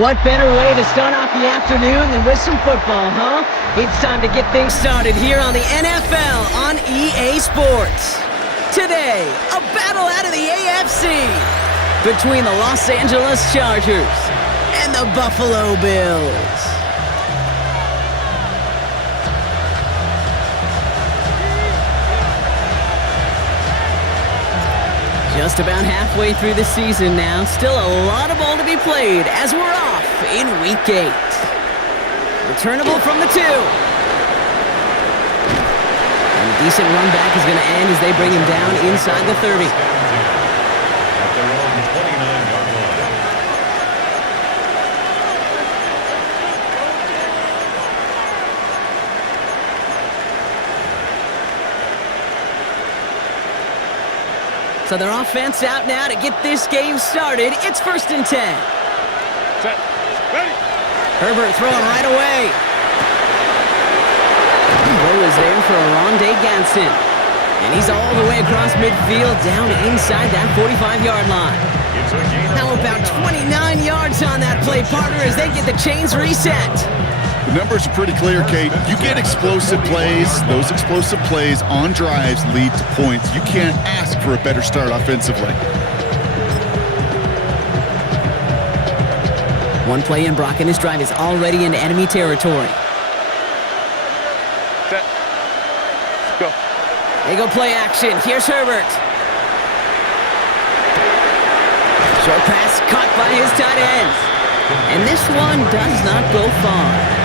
What better way to start off the afternoon than with some football, huh? It's time to get things started here on the NFL on EA Sports. Today, a battle out of the AFC between the Los Angeles Chargers and the Buffalo Bills. Just about halfway through the season now. Still a lot of ball to be played as we're off in Week 8. Returnable from the 2. And a decent run back is going to end as they bring him down inside the 30. At their own 29-yard line. So their offense out now to get this game started. It's 1st and 10. Set. Ready. Herbert throwing right away. Throw is there for Rondé Gadsden. And he's all the way across midfield down inside that 45-yard line. How about 29 yards on that play, partner, as they get the chains reset? The numbers are pretty clear, Kate. You get explosive plays. Those explosive plays on drives lead to points. You can't ask for a better start offensively. One play in, Brock, and his drive is already into enemy territory. Set. Go. They go play action. Here's Herbert. Short pass caught by his tight ends. And this one does not go far.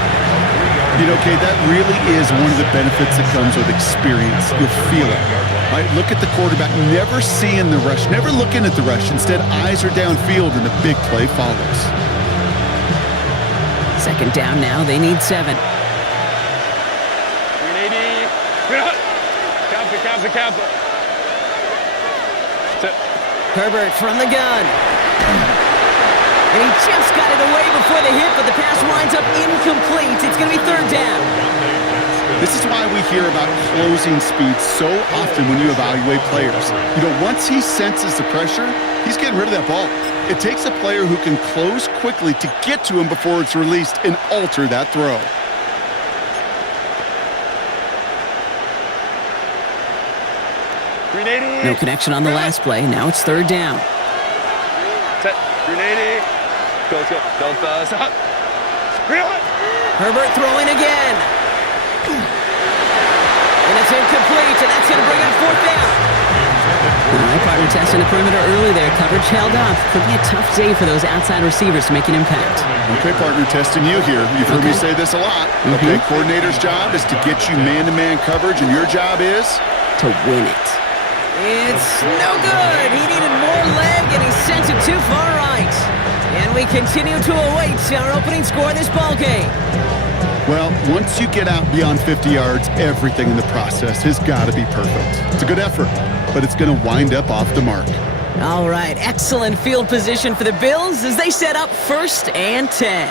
You know, Kate, that really is one of the benefits that comes with experience. You'll feel it. Right? Look at the quarterback, never seeing the rush, never looking at the rush. Instead, eyes are downfield, and the big play follows. 2nd down now. They need 7. 380. Kappa. Set. Herbert from the gun. And he just got it away before the hit, but the pass winds up incomplete. It's going to be 3rd down. This is why we hear about closing speed so often when you evaluate players. You know, once he senses the pressure, he's getting rid of that ball. It takes a player who can close quickly to get to him before it's released and alter that throw. No connection on the last play. Now it's 3rd down. Set. 380. Go. Stop. Herbert throwing again. And it's incomplete, and that's going to bring up 4th down. All right, partner testing the perimeter early there. Coverage held up. Could be a tough day for those outside receivers to make an impact. Okay, partner, testing you here. You've heard me say this a lot. Okay, coordinator's job is to get you man-to-man coverage, and your job is? To win it. It's no good. He needed more leg, and he sent it too far right. And we continue to await our opening score in this ballgame. Well, once you get out beyond 50 yards, everything in the process has got to be perfect. It's a good effort, but it's going to wind up off the mark. All right, excellent field position for the Bills as they set up 1st and 10.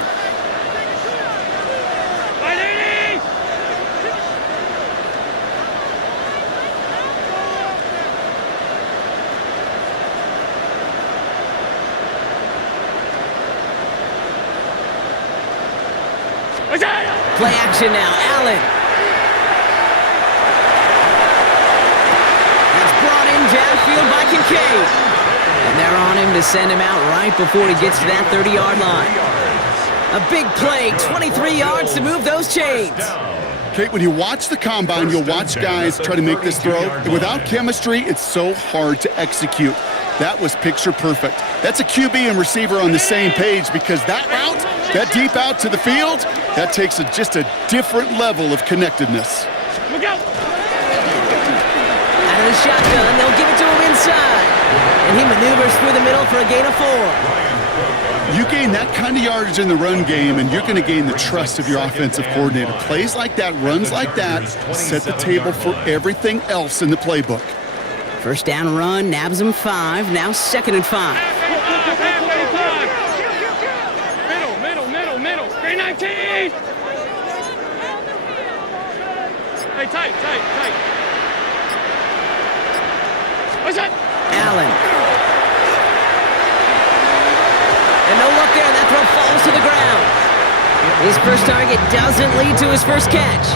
Play action now, Allen. It's brought in downfield by Kincaid. And they're on him to send him out right before he gets to that 30-yard line. A big play, 23 yards to move those chains. Kate, when you watch the combine, you'll watch guys try to make this throw. Without chemistry, it's so hard to execute. That was picture perfect. That's a QB and receiver on the same page because that route, that deep out to the field, that takes just a different level of connectedness. Look out! Out of the shotgun, they'll give it to him inside. And he maneuvers through the middle for a gain of 4. You gain that kind of yardage in the run game, and you're going to gain the trust of your offensive coordinator. Plays like that, runs like that, set the table for everything else in the playbook. 1st down run, nabs him 5, now 2nd and 5. Middle. 319. Hey, tight. What's that? Allen. And no look there, that throw falls to the ground. His first target doesn't lead to his first catch.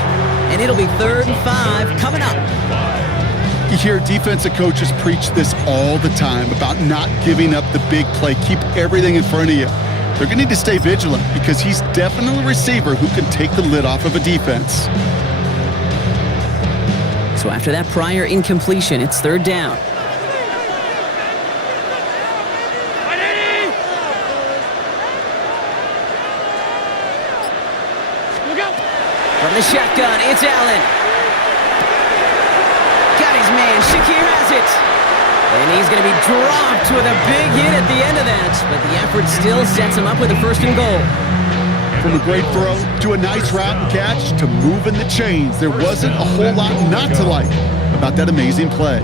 And it'll be 3rd and 5 coming up. You hear defensive coaches preach this all the time about not giving up the big play. Keep everything in front of you. They're going to need to stay vigilant because he's definitely a receiver who can take the lid off of a defense. So after that prior incompletion, it's 3rd down. Look out! From the shotgun, it's Allen. Got his man, Shakir has it. And he's going to be dropped with a big hit at the end of that. But the effort still sets him up with a 1st and goal. From a great throw to a nice route and catch to moving the chains, there wasn't a whole lot not to like about that amazing play.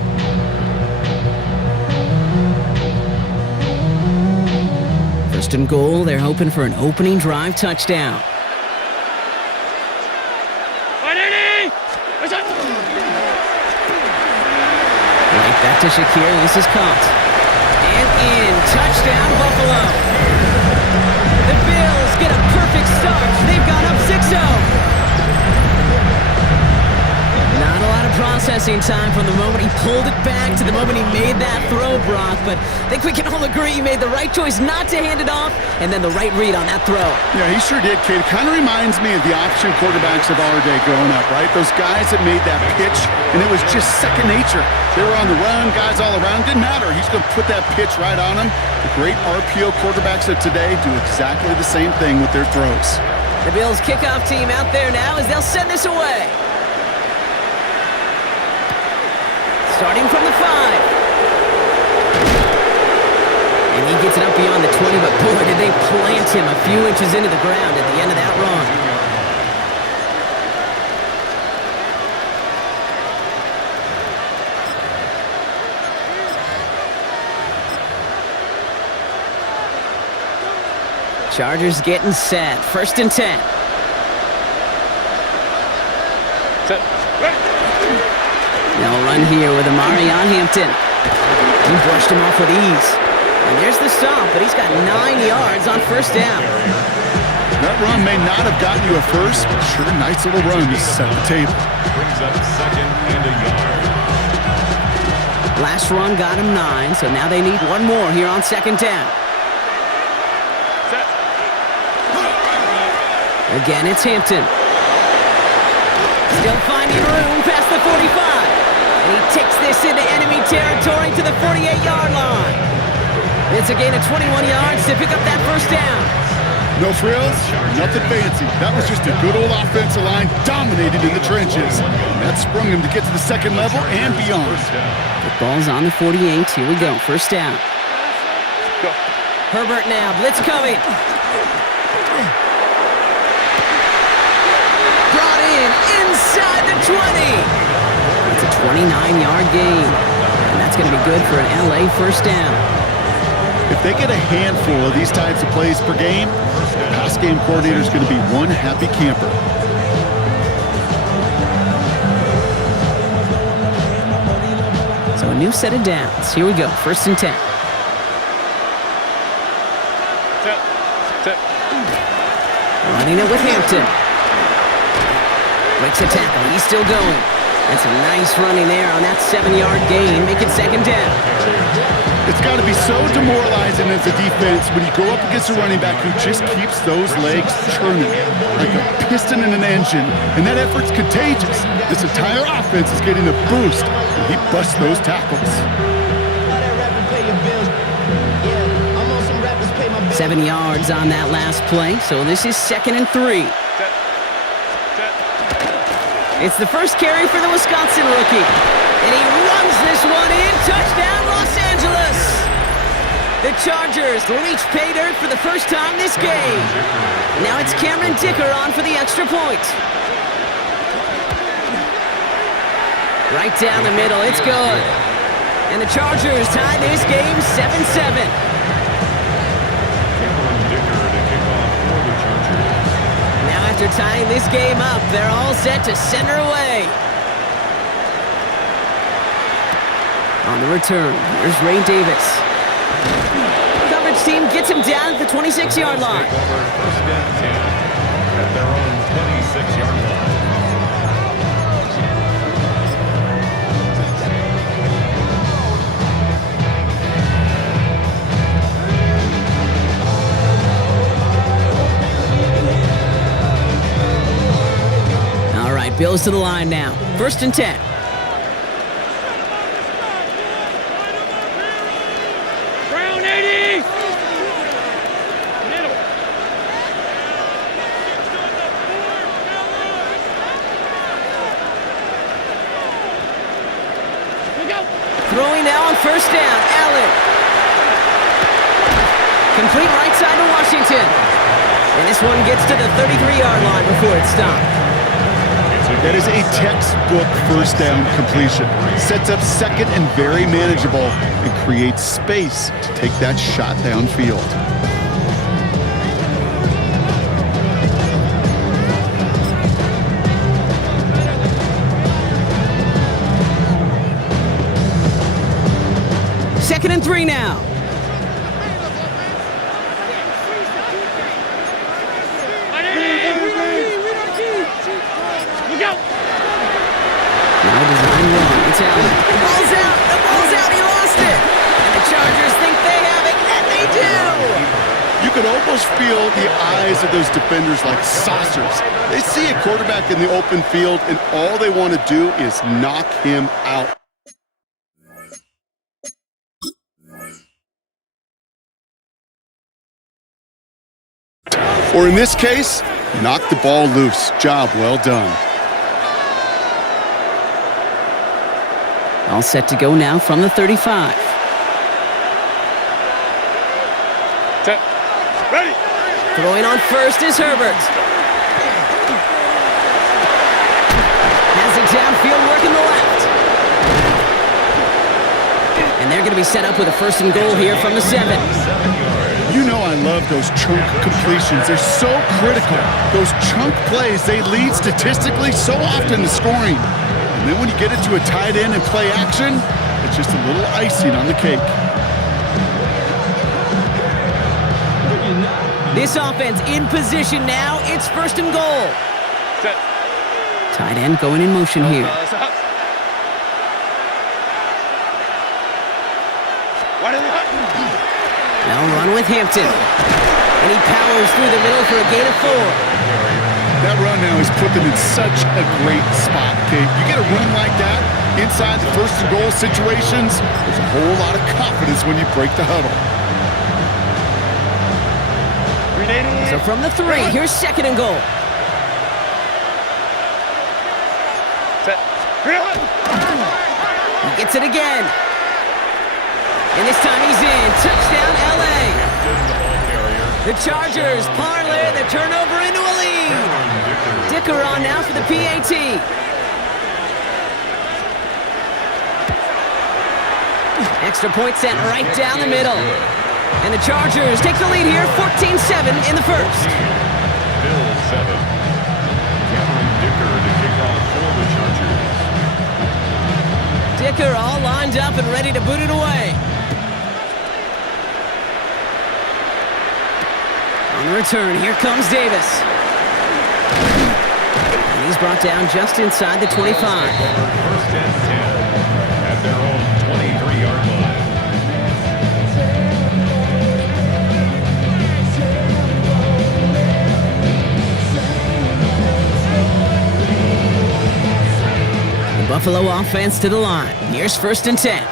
First and goal, they're hoping for an opening drive touchdown. Right back to Shakir, this is caught. And in, touchdown Buffalo. The Bills get a perfect start. They've gone up 6-0. Not a lot of processing time from the moment he pulled it back to the moment he made that throw, Brock. But I think we can all agree he made the right choice not to hand it off and then the right read on that throw. Yeah, he sure did, kid. Kind of reminds me of the option quarterbacks of our day growing up, right? Those guys that made that pitch, and it was just second nature. They were on the run, guys all around. Didn't matter. He's going to put that pitch right on them. The great RPO quarterbacks of today do exactly the same thing with their throws. The Bills kickoff team out there now as they'll send this away. Starting from the 5. And he gets it up beyond the 20, but boy, did they plant him a few inches into the ground at the end of that run. Chargers getting set. 1st and 10. Set. They'll run here with Amari on Hampton. He brushed him off with ease. And there's the stop, but he's got 9 yards on 1st down. That run may not have gotten you a first, but sure, nice little run to set the table. Brings up 2nd and a yard. Last run got him 9, so now they need one more here on 2nd down. Set. Again, it's Hampton. Still finding room past the 45. And he takes this into enemy territory to the 48-yard line. It's a gain of 21 yards to pick up that 1st down. No frills, nothing fancy. That was just a good old offensive line dominated in the trenches. And that sprung him to get to the 2nd level and beyond. The ball's on the 48. Here we go. 1st down. Go. Herbert now. Blitz coming. Brought in inside the 20. It's a 29-yard gain. And that's going to be good for an LA 1st down. If they get a handful of these types of plays per game, the pass game coordinator is going to be one happy camper. So a new set of downs. Here we go. 1st and 10. Set. Set. Running it with Hampton. Breaks a tackle. He's still going. And some nice running there on that 7-yard gain. Make it 2nd down. It's got to be so demoralizing as a defense when you go up against a running back who just keeps those legs churning like a piston in an engine, and that effort's contagious. This entire offense is getting a boost when he busts those tackles. 7 yards on that last play, so this is 2nd and 3. Set. Set. It's the first carry for the Wisconsin rookie. And he runs this one in. Touchdown, Los Angeles! The Chargers reach pay dirt for the first time this game. Now it's Cameron Dicker on for the extra point. Right down the middle, it's good. And the Chargers tie this game 7-7. Now after tying this game up, they're all set to send her away. On the return, here's Ray Davis. Coverage team gets him down at the 26-yard line. Take over first and 10 at their own 26-yard line. All right, Bills to the line now. First and 10. Brown 80. Middle. We go. Throwing now on first down. Allen. Complete right side to Washington. And this one gets to the 33-yard line before it's stopped. That is a textbook first down completion. Sets up second and very manageable and creates space to take that shot downfield. Second and 3 now. We go. Now design one. It's Allen. The ball's out. The ball's out. He lost it. And the Chargers think they have it, and they do. You could almost feel the eyes of those defenders like saucers. They see a quarterback in the open field, and all they want to do is knock him out. Or in this case, knock the ball loose. Job well done. All set to go now from the 35. Set. Ready. Throwing on first is Herbert. Has it downfield, working the left. And they're going to be set up with a first and goal here from the 7. You know I love those chunk completions. They're so critical. Those chunk plays, they lead statistically so often to scoring. And then when you get it to a tight end and play action, it's just a little icing on the cake. This offense in position now. It's first and goal. Set. Tight end going in motion here. Stop. Wide in the hut. Now run with Hampton. And he powers through the middle for a gain of 4. That run now has put them in such a great spot, Kate. You get a run like that inside the first and goal situations, there's a whole lot of confidence when you break the huddle. So from the 3, here's second and goal. Set. Real. He gets it again. And this time he's in. Touchdown, LA. The Chargers parlay the turnover into a lead. Dicker on now for the PAT. Extra point sent right down the middle. And the Chargers take the lead here, 14-7 in the first. Bill 7. Cameron Dicker to kick off for the Chargers. Dicker all lined up and ready to boot it away. On the return, here comes Davis. And he's brought down just inside the 25. First and 10 at their own 23-yard line. The Buffalo offense to the line. Here's first and 10.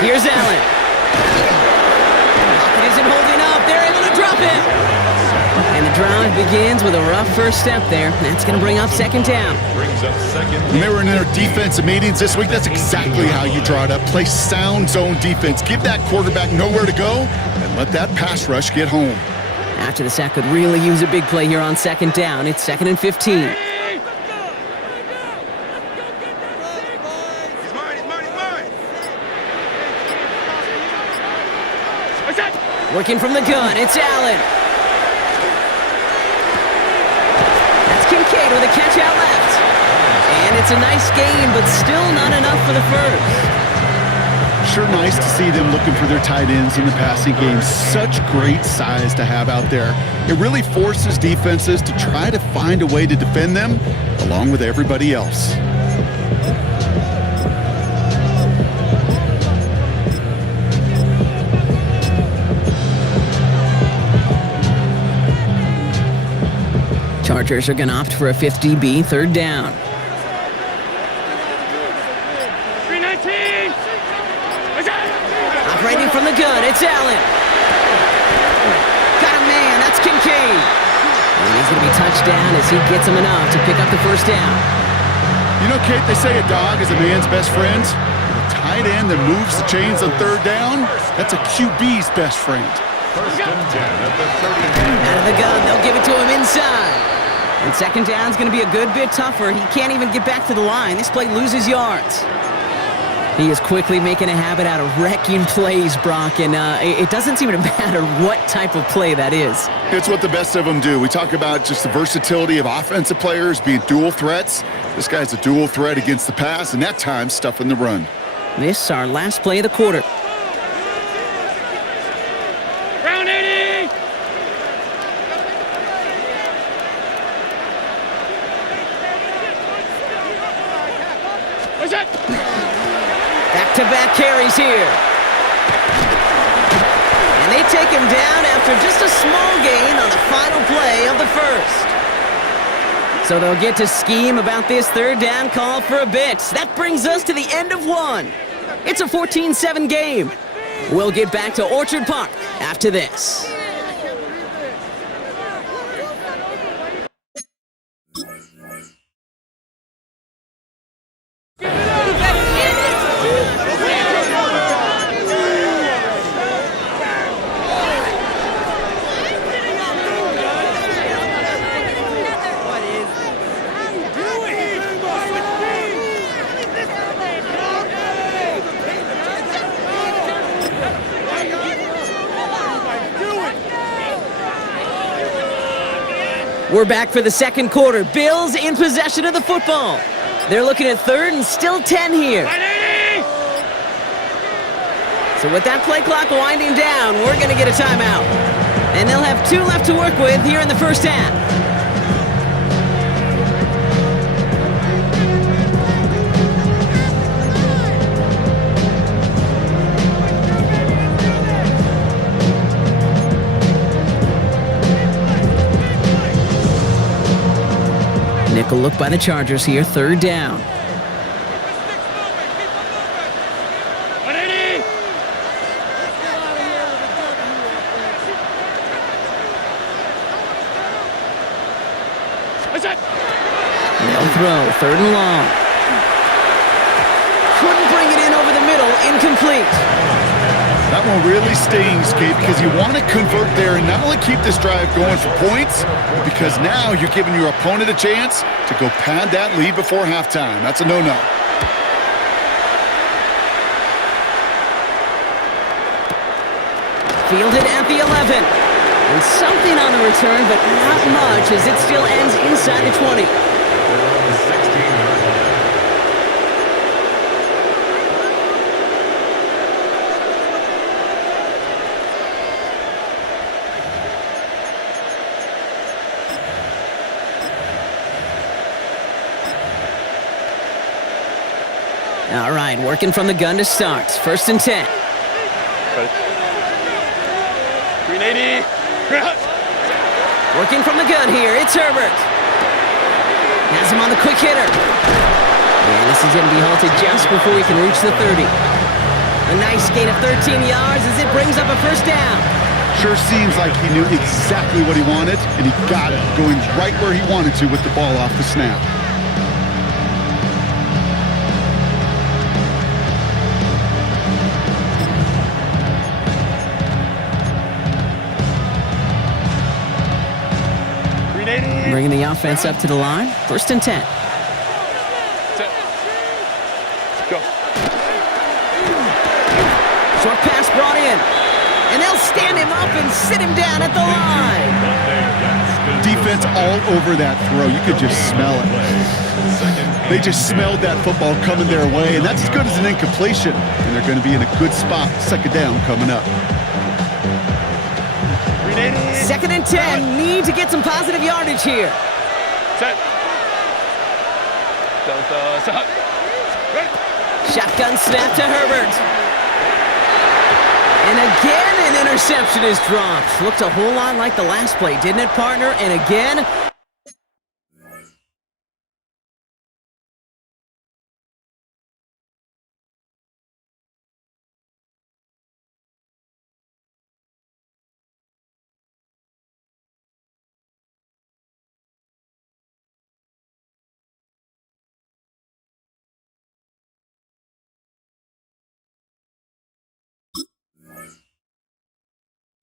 Here's Allen. It isn't holding up. They're able to drop it. And the drive begins with a rough first step there. That's going to bring up second down. Brings up second. When they were in their defensive meetings this week, that's exactly how you draw it up. Play sound zone defense. Give that quarterback nowhere to go and let that pass rush get home. After the sack could really use a big play here on second down. It's 2nd and 15. Working from the gun, it's Allen. That's Kincaid with a catch out left. And it's a nice gain, but still not enough for the first. Sure nice to see them looking for their tight ends in the passing game. Such great size to have out there. It really forces defenses to try to find a way to defend them along with everybody else. Chargers are going to opt for a 5th DB, 3rd down. 319. Operating from the gun, it's Allen. Got a man, that's Kincaid. And he's going to be touched down as he gets him enough to pick up the 1st down. You know, Kate, they say a dog is a man's best friend. A tight end that moves the chains on 3rd down, that's a QB's best friend. 1st and 10 at the 39. Out of the gun, they'll give it to him inside. And 2nd down's going to be a good bit tougher. He can't even get back to the line. This play loses yards. He is quickly making a habit out of wrecking plays, Brock, and it doesn't seem to matter what type of play that is. It's what the best of them do. We talk about just the versatility of offensive players being dual threats. This guy's a dual threat against the pass, and that time stuffing the run. This is our last play of the quarter. Round 80. What's that? Back-to-back carries here. And they take him down after just a small gain on the final play of the first. So they'll get to scheme about this 3rd down call for a bit. That brings us to the end of one. It's a 14-7 game. We'll get back to Orchard Park after this. We're back for the 2nd quarter. Bills in possession of the football. They're looking at 3rd and still 10 here. So with that play clock winding down, we're going to get a timeout. And they'll have 2 left to work with here in the 1st half. Nickel look by the Chargers here, 3rd down. 180. What's that? They'll throw, 3rd and long. Couldn't bring it in over the middle, incomplete. That one really stings, Kate, because you want to convert there and not only keep this drive going for points, but because now you're giving your opponent a chance to go pad that lead before halftime. That's a no-no. Fielded at the 11. And something on the return, but not much as it still ends inside the 20. All right, working from the gun to start. 1st and 10. 380. Working from the gun here, it's Herbert. Has him on the quick hitter. And this is going to be halted just before he can reach the 30. A nice gain of 13 yards as it brings up a 1st down. Sure seems like he knew exactly what he wanted, and he got it, going right where he wanted to with the ball off the snap. Bringing the offense up to the line. 1st and 10. Set. Go. Short pass brought in. And they'll stand him up and sit him down at the line. Defense all over that throw. You could just smell it. They just smelled that football coming their way, and that's as good as an incompletion. And they're going to be in a good spot. Second down coming up. 2nd and 10. Need to get some positive yardage here. Set. Stop. Shotgun snap to Herbert. And again, an interception is dropped. Looked a whole lot like the last play, didn't it, partner? And again...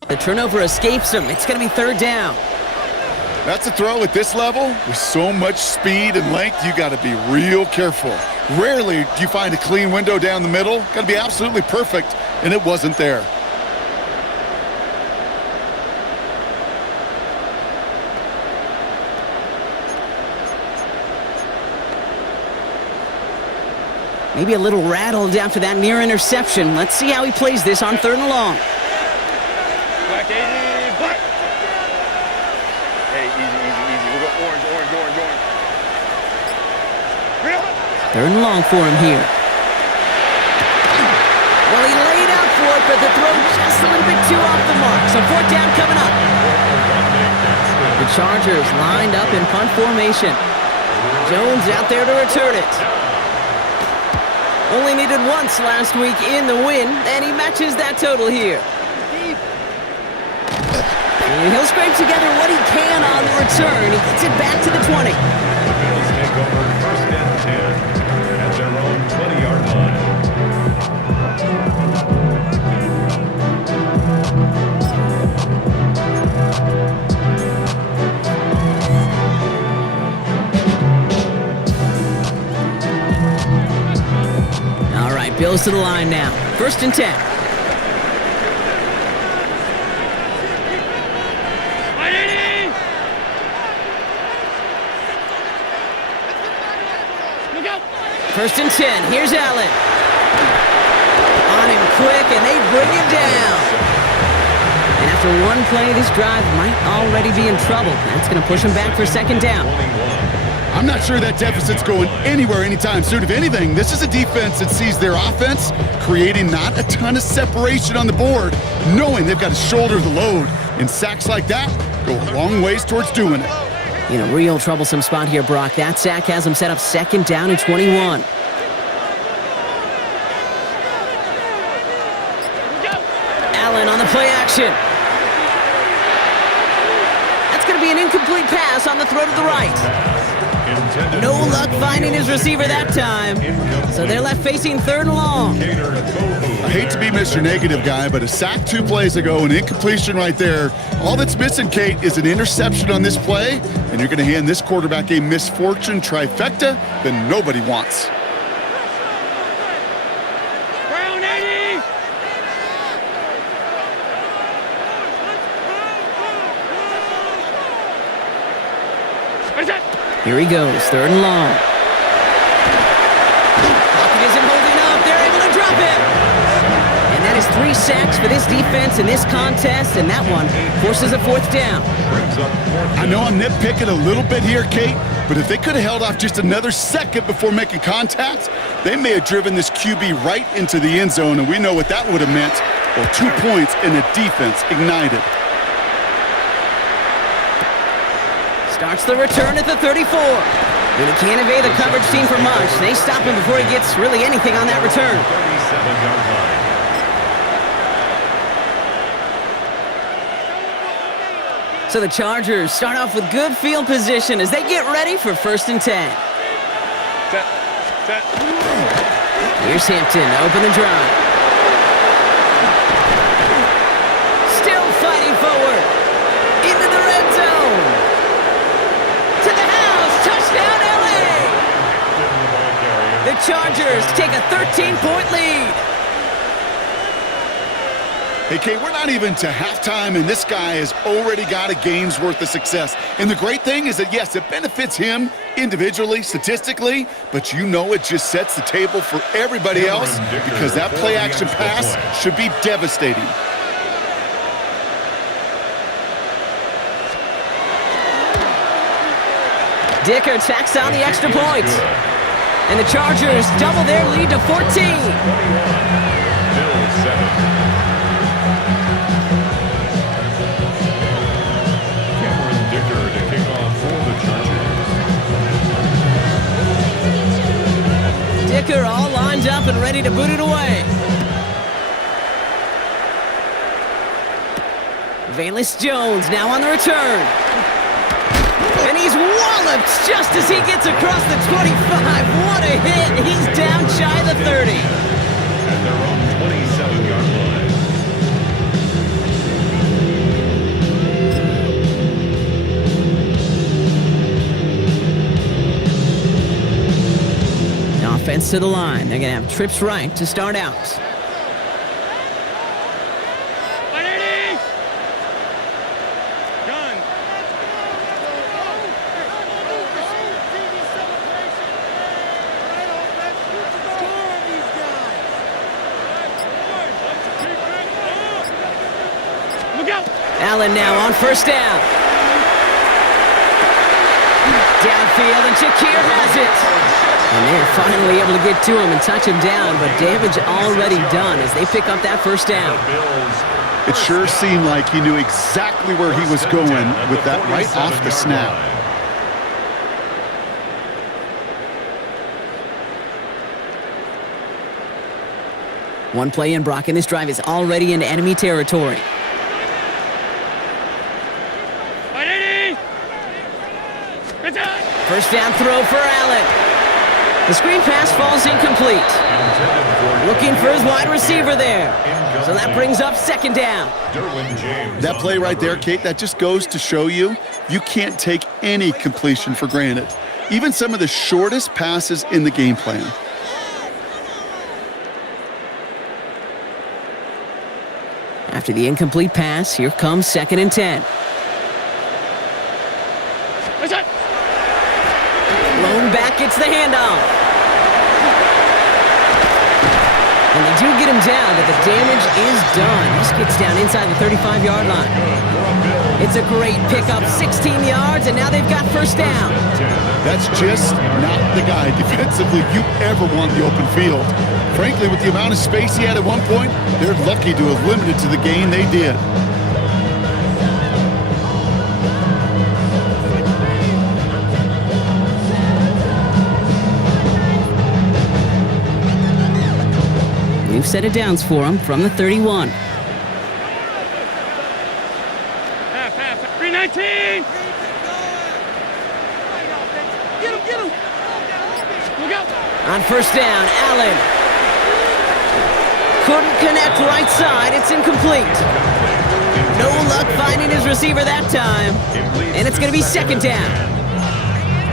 The turnover escapes him. It's going to be 3rd down. That's a throw at this level. With so much speed and length, you got to be real careful. Rarely do you find a clean window down the middle. Got to be absolutely perfect, and it wasn't there. Maybe a little rattled after that near interception. Let's see how he plays this on 3rd and long. Black 80, black. Hey, easy. We'll go orange. 3rd and long for him here. Well, he laid out for it, but the throw just a little bit too off the mark. So 4th down coming up. The Chargers lined up in punt formation. Jones out there to return it. Only needed once last week in the win, and he matches that total here. And he'll scrape together what he can on the return. He gets it back to the 20. The Bills take over 1st and 10 at their own 20-yard line. All right, Bills to the line now. 1st and 10. First and 10. Here's Allen. On him quick, and they bring him down. And after one play, this drive might already be in trouble. That's going to push him back for 2nd down. I'm not sure that deficit's going anywhere anytime soon. If anything, this is a defense that sees their offense creating not a ton of separation on the board, knowing they've got to shoulder the load. And sacks like that go a long ways towards doing it. In a real troublesome spot here, Brock. That sack has him set up 2nd down and 21. Allen on the play action. That's going to be an incomplete pass on the throw to the right. No luck finding his receiver that time. So they're left facing 3rd and long. I hate to be Mr. Negative guy, but a sack 2 plays ago, an incompletion right there. All that's missing, Kate, is an interception on this play, and you're going to hand this quarterback a misfortune trifecta that nobody wants. Brown 80. Here he goes, 3rd and long. Pocket isn't holding up. They're able to drop it. And that is 3 sacks for this defense in this contest, and that one forces a 4th down. I know I'm nitpicking a little bit here, Kate, but if they could have held off just another second before making contact, they may have driven this QB right into the end zone, and we know what that would have meant. Well, 2 points and the defense ignited. Starts the return at the 34. And he can't evade the coverage team for much. They stop him before he gets really anything on that return. 37-yard line. So the Chargers start off with good field position as they get ready for 1st and 10. Set. Here's Hampton, open the drive. Still fighting forward. Into the red zone. To the house, touchdown LA! The Chargers take a 13-point lead. Hey, Kate, we're not even to halftime, and this guy has already got a game's worth of success. And the great thing is that, yes, it benefits him individually, statistically, but you know it just sets the table for everybody else because that play-action pass should be devastating. Dicker tacks on the extra point. And the Chargers double their lead to 14. Bills 7. Dicker to kick off for the Chargers. Dicker all lined up and ready to boot it away. Valus Jones now on the return. And he's walloped just as he gets across the 25. What a hit. He's down shy of the 30. At their own 27-yard line. Offense to the line. They're going to have trips right to start out. Allen now on first down. Downfield, and Shakir has it. And they're finally able to get to him and touch him down, but damage already done as they pick up that first down. It sure seemed like he knew exactly where he was going with that right off the snap. One play in, Brock, and this drive is already into enemy territory. First down throw for Allen. The screen pass falls incomplete. Looking for his wide receiver there. So that brings up second down. That play right there, Kate, that just goes to show you can't take any completion for granted. Even some of the shortest passes in the game plan. After the incomplete pass, here comes 2nd and 10. Lone back gets the handoff. And they do get him down, but the damage is done. This gets down inside the 35-yard line. It's a great pickup, 16 yards, and now they've got first down. That's just not the guy defensively you ever want the open field. Frankly, with the amount of space he had at one point, they're lucky to have limited to the gain they did. New set of downs for him from the 31. 319! Get him! Look out! On first down, Allen. Couldn't connect right side. It's incomplete. No luck finding his receiver that time. And it's going to be second down.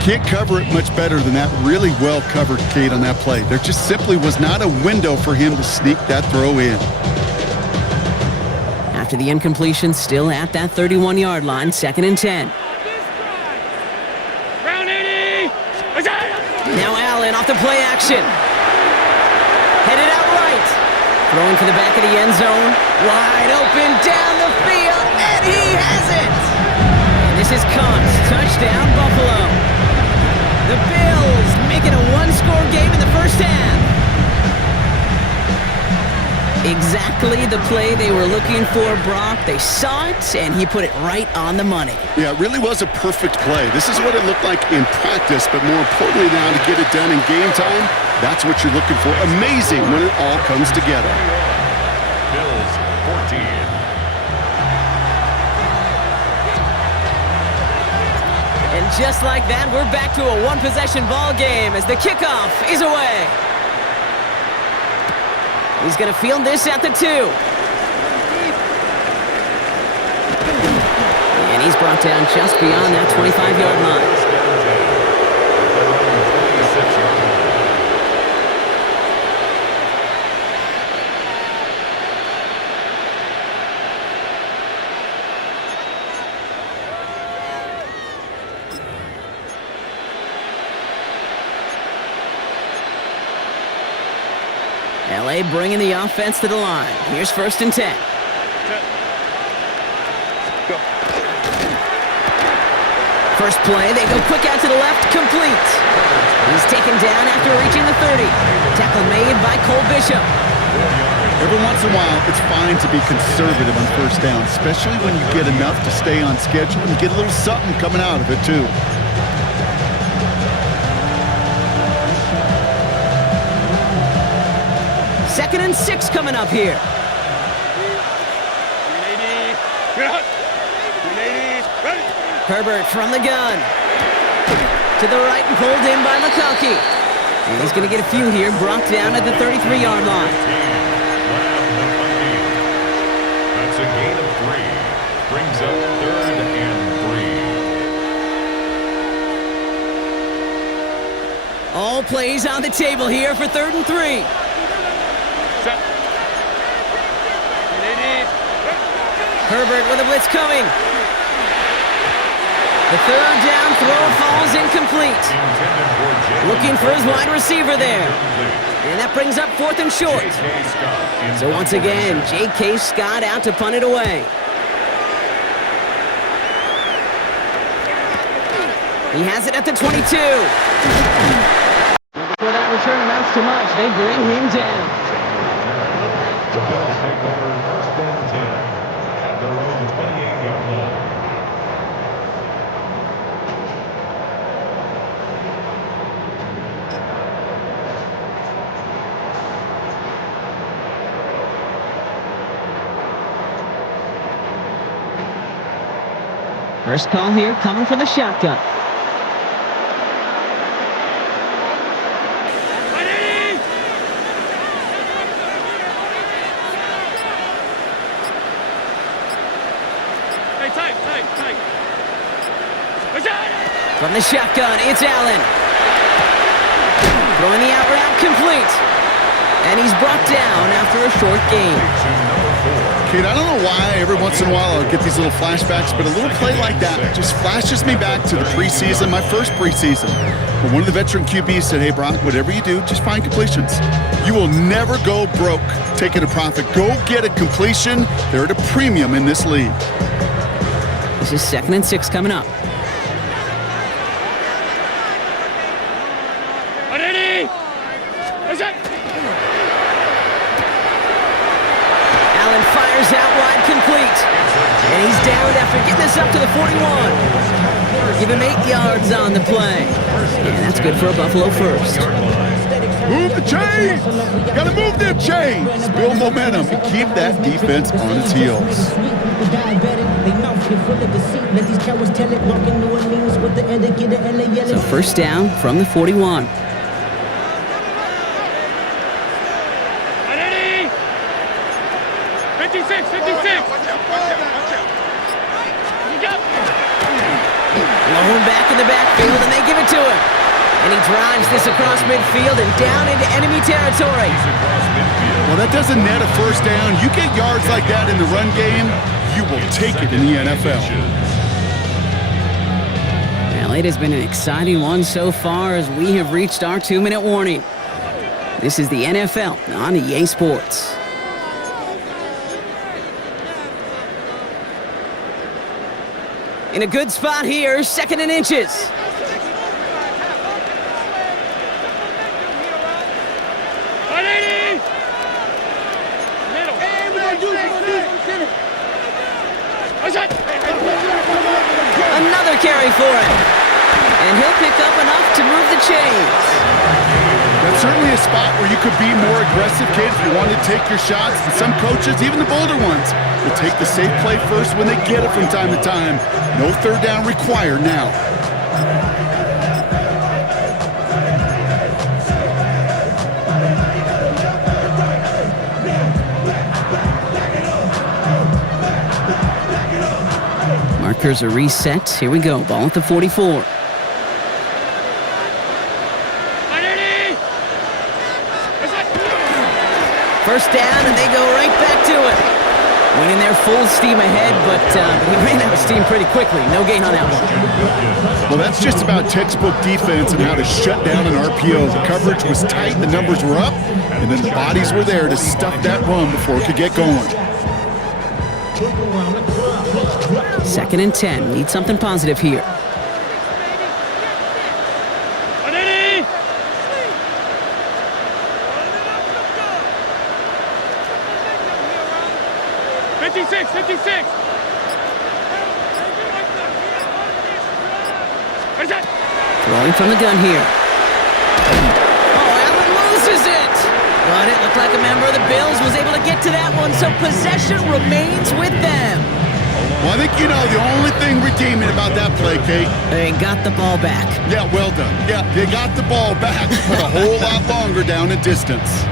Can't cover it much better than that. Really well covered, Kate, on that play. There just simply was not a window for him to sneak that throw in. After the incompletion, still at that 31-yard line, 2nd and 10. Round 80! Now Allen off the play action. Headed out right. Throwing for the back of the end zone. Wide open down the field, and he has it! And this is Kuntz. Touchdown, Buffalo. The Bills make it a one-score game in the first half. Exactly the play they were looking for, Brock. They saw it, and he put it right on the money. Yeah, it really was a perfect play. This is what it looked like in practice, but more importantly now to get it done in game time, that's what you're looking for. Amazing when it all comes together. Bills 14. And just like that, we're back to a one-possession ball game as the kickoff is away. He's going to field this at the 2. And he's brought down just beyond that 25-yard line. LA bringing the offense to the line. Here's 1st and 10. First play, they go quick out to the left, complete. He's taken down after reaching the 30. Tackle made by Cole Bishop. Every once in a while, it's fine to be conservative on 1st down, especially when you get enough to stay on schedule and get a little something coming out of it, too. Second and 6 coming up here. Herbert from the gun. To the right and pulled in by McConkey. And he's going to get a few here, brought down at the 33-yard line. That's a gain of 3. Brings up 3rd and 3. All plays on the table here for 3rd and 3. Herbert with a blitz coming. The 3rd down throw falls incomplete. Looking for his wide receiver there. And that brings up 4th and short. So once again, J.K. Scott out to punt it away. He has it at the 22. Before that return amounts to much, they bring him down. The Bills take over 1st and 10 at their own 28-yard line. First call here coming from the shotgun. From the shotgun, it's Allen. Throwing the out route complete. And he's brought down after a short gain. Kate, I don't know why every once in a while I'll get these little flashbacks, but a little play like that just flashes me back to the preseason, my first preseason. But one of the veteran QBs said, hey, Brock, whatever you do, just find completions. You will never go broke taking a profit. Go get a completion. They're at a premium in this league. This is 2nd and 6 coming up. Allen fires out wide complete. And he's down after getting this up to the 41. Give him 8 yards on the play. And that's good for a Buffalo first. Move the chains! Gotta move them chains! Build momentum and keep that defense on its heels. So 1st down from the 41. Low back in the backfield, and they give it to him. And he drives this across midfield and down into enemy territory. Well, that doesn't net a 1st down. You get yards like that in the run game, you will take it in the NFL. Well, it has been an exciting one so far as we have reached our 2-minute warning. This is the NFL on EA Sports. In a good spot here, 2nd and inches. Another carry for him. And he'll pick up enough to move the chains. That's certainly a spot where you could be more aggressive, kid, if you want to take your shots. And some coaches, even the bolder ones, will take the safe play first when they get it from time to time. No 3rd down required now. Markers are reset. Here we go. Ball at the 44. First down, and they go right back to it. Went in there full steam ahead, but he ran out of steam pretty quickly. No gain on that one. Well, that's just about textbook defense and how to shut down an RPO. The coverage was tight, the numbers were up, and then the bodies were there to stuff that run before it could get going. 2nd and 10. Need something positive here. Throwing from the gun here. Oh, Allen loses it! But it looked like a member of the Bills was able to get to that one, so possession remains with them. Well, I think you know the only thing redeeming about that play, Kate. They got the ball back. Yeah, well done. Yeah, they got the ball back, but a whole lot longer down in distance.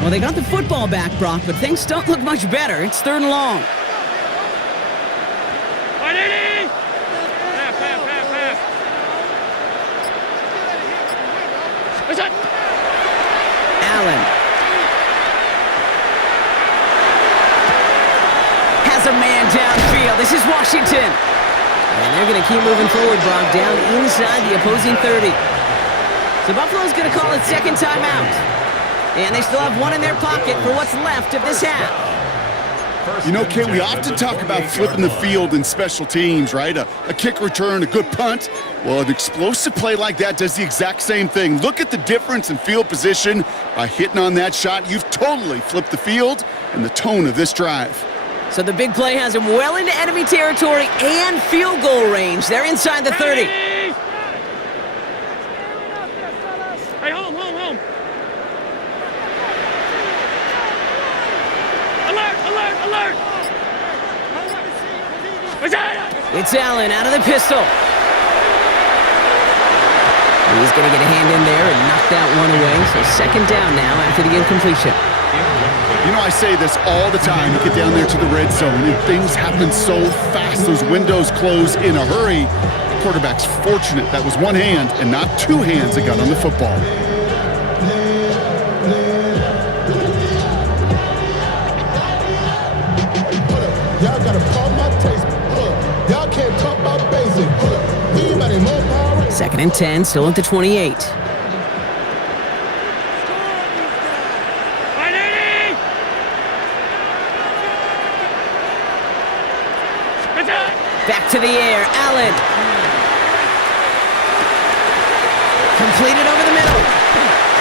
Well, they got the football back, Brock, but things don't look much better. It's 3rd and long. Allen has a man downfield. This is Washington. And they're going to keep moving forward, Brock, down inside the opposing 30. So Buffalo's going to call it 2nd timeout. And they still have one in their pocket for what's left of this half. You know, Kate, we often talk about flipping the field in special teams, right? A kick return, a good punt. Well, an explosive play like that does the exact same thing. Look at the difference in field position. By hitting on that shot, you've totally flipped the field and the tone of this drive. So the big play has him well into enemy territory and field goal range. They're inside the 30. Hey, home. Alert! It's Allen out of the pistol. He's going to get a hand in there and knock that one away. So 2nd down now after the incompletion. You know, I say this all the time. You get down there to the red zone, and things happen so fast. Those windows close in a hurry. The quarterback's fortunate that was one hand and not two hands that got on the football. Y'all gotta pump my taste. Y'all can't talk about basic. Anybody more power? 2nd and 10, still at the 28. Back to the air, Allen. Completed over the middle.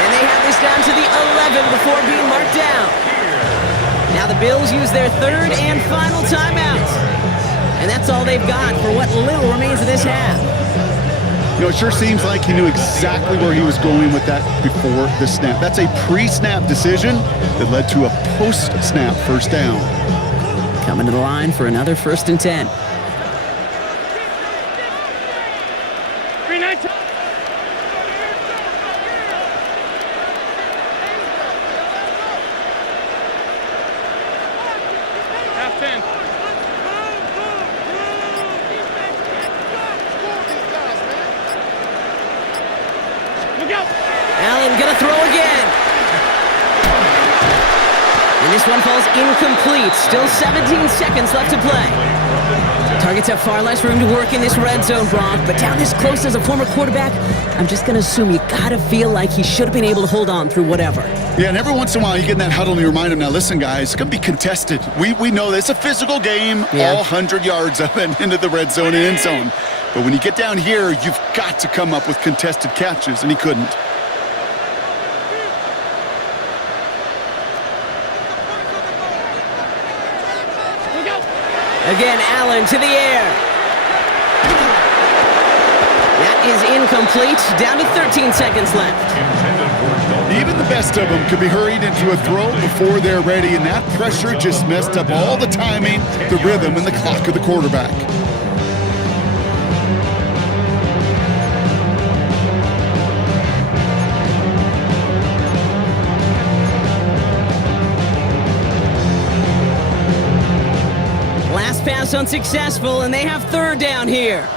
And they have this down to the 11 before being marked down. Now the Bills use their 3rd and final timeout. And that's all they've got for what little remains of this half. You know, it sure seems like he knew exactly where he was going with that before the snap. That's a pre-snap decision that led to a post-snap first down. Coming to the line for another 1st and 10. Allen gonna throw again. And this one falls incomplete. Still 17 seconds left to play. Targets have far less room to work in this red zone, Brock, but down this close as a former quarterback, I'm just gonna assume you gotta feel like he should have been able to hold on through whatever. Yeah, and every once in a while you get in that huddle and you remind him, now listen guys, it's gonna be contested. We know this, it's a physical game, all 100 yards up and into the red zone and end zone. But when you get down here, you've got to come up with contested catches, and he couldn't. Again, Allen to the air. That is incomplete. Down to 13 seconds left. Even the best of them could be hurried into a throw before they're ready, and that pressure just messed up all the timing, the rhythm, and the clock of the quarterback. pass unsuccessful, and they have third down here.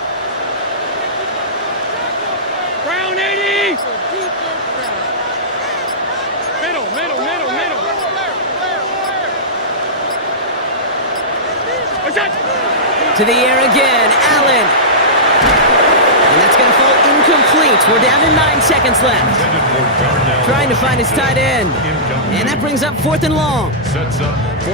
Brown 80. Middle. What's that? To the air again, Allen. And that's going to fall incomplete. We're down to 9 seconds left. Trying to find his tight end. And that brings up 4th and long.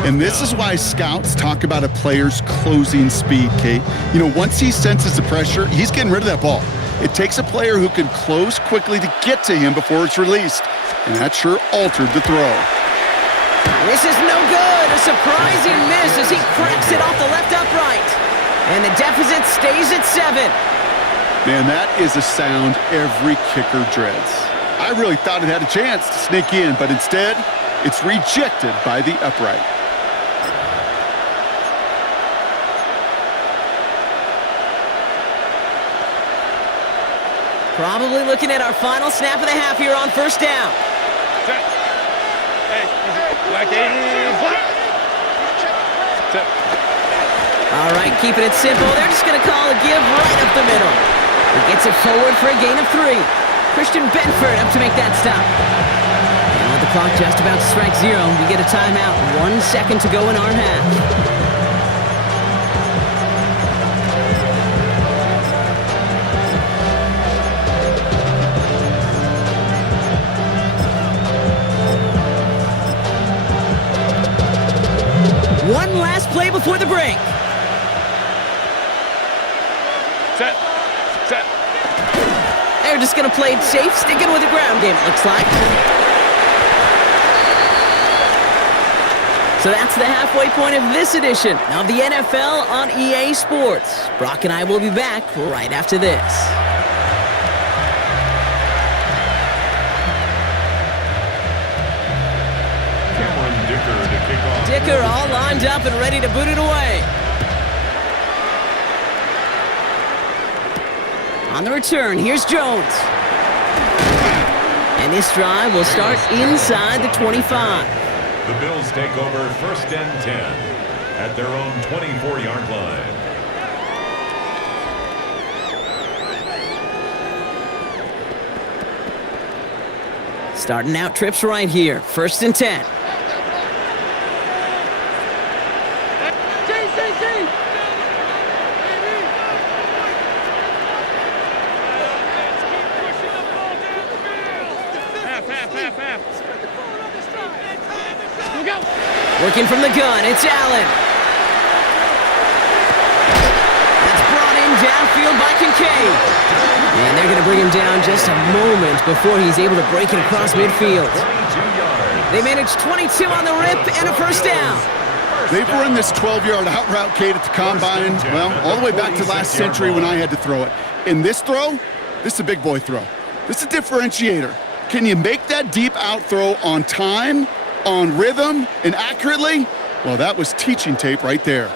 And this is why scouts talk about a player's closing speed, Kate. You know, once he senses the pressure, he's getting rid of that ball. It takes a player who can close quickly to get to him before it's released. And that sure altered the throw. This is no good. A surprising miss as he cracks it off the left upright. And the deficit stays at 7. Man, that is a sound every kicker dreads. I really thought it had a chance to sneak in, but instead, it's rejected by the upright. Probably looking at our final snap of the half here on first down. All right, keeping it simple. They're just going to call a give right up the middle. He gets it forward for a gain of 3. Christian Benford up to make that stop. And with the clock just about to strike 0, we get a timeout. 1 second to go in our half. One last play before the break. Set. They're just going to play it safe, sticking with the ground game, it looks like. So that's the halfway point of this edition of the NFL on EA Sports. Brock and I will be back right after this. Dicker all lined up and ready to boot it away. On the return, here's Jones. And this drive will start inside the 25. The Bills take over 1st and 10 at their own 24-yard line. Starting out trips right here. 1st and 10. Working from the gun, it's Allen. That's brought in downfield by Kincaid. And they're going to bring him down just a moment before he's able to break it across midfield. They managed 22 on the rip and a first down. They've run this 12-yard out route, Kate, at the combine, well, all the way back to last century when I had to throw it. In this throw, this is a big boy throw. This is a differentiator. Can you make that deep out throw on time, on rhythm, and accurately? Well, that was teaching tape right there.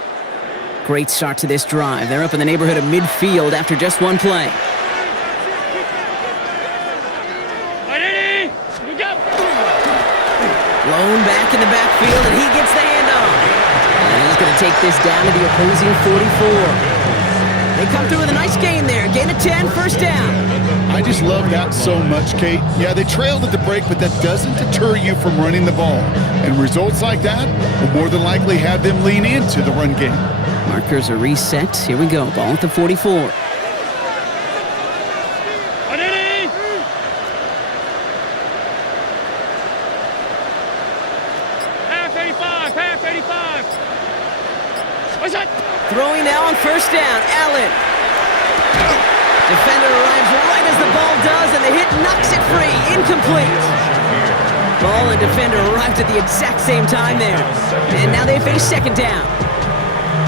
Great start to this drive. They're up in the neighborhood of midfield after just one play. Blown back in the backfield, and he gets the handoff. And he's going to take this down to the opposing 44. They come through with a nice gain there. Gain of 10, first down. I just love that so much, Kate. Yeah, they trailed at the break, but that doesn't deter you from running the ball. And results like that will more than likely have them lean into the run game. Markers are reset. Here we go. Ball at the 44. Throwing now on first down, Allen. Defender arrives right as the ball does, and the hit knocks it free. Incomplete. Ball and defender arrived at the exact same time there. And now they face second down.